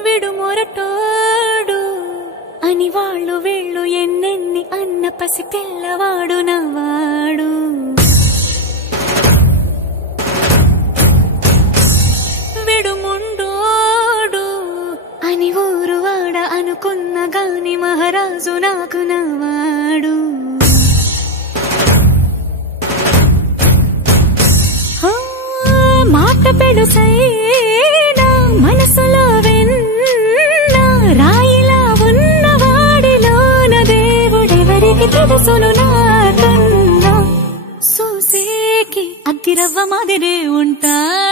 విడుమొరటోడు అని వాళ్ళు వీళ్ళు ఎన్నెన్ని అన్న పసి పిల్లవాడు నవ్వాడు. విడుముండోడు అని ఊరు వాడ అనుకున్న గాని మహారాజు నాకు నవ్వాడు. మాట పెడుసైనా మనసులో వెన్న రాయిలా ఉన్నవాడిలోన దేవుడెవరికి తెలుసును నాకన్నా. సూసేకి అగ్గిరవ్వ మాదిరే ఉంటాడు.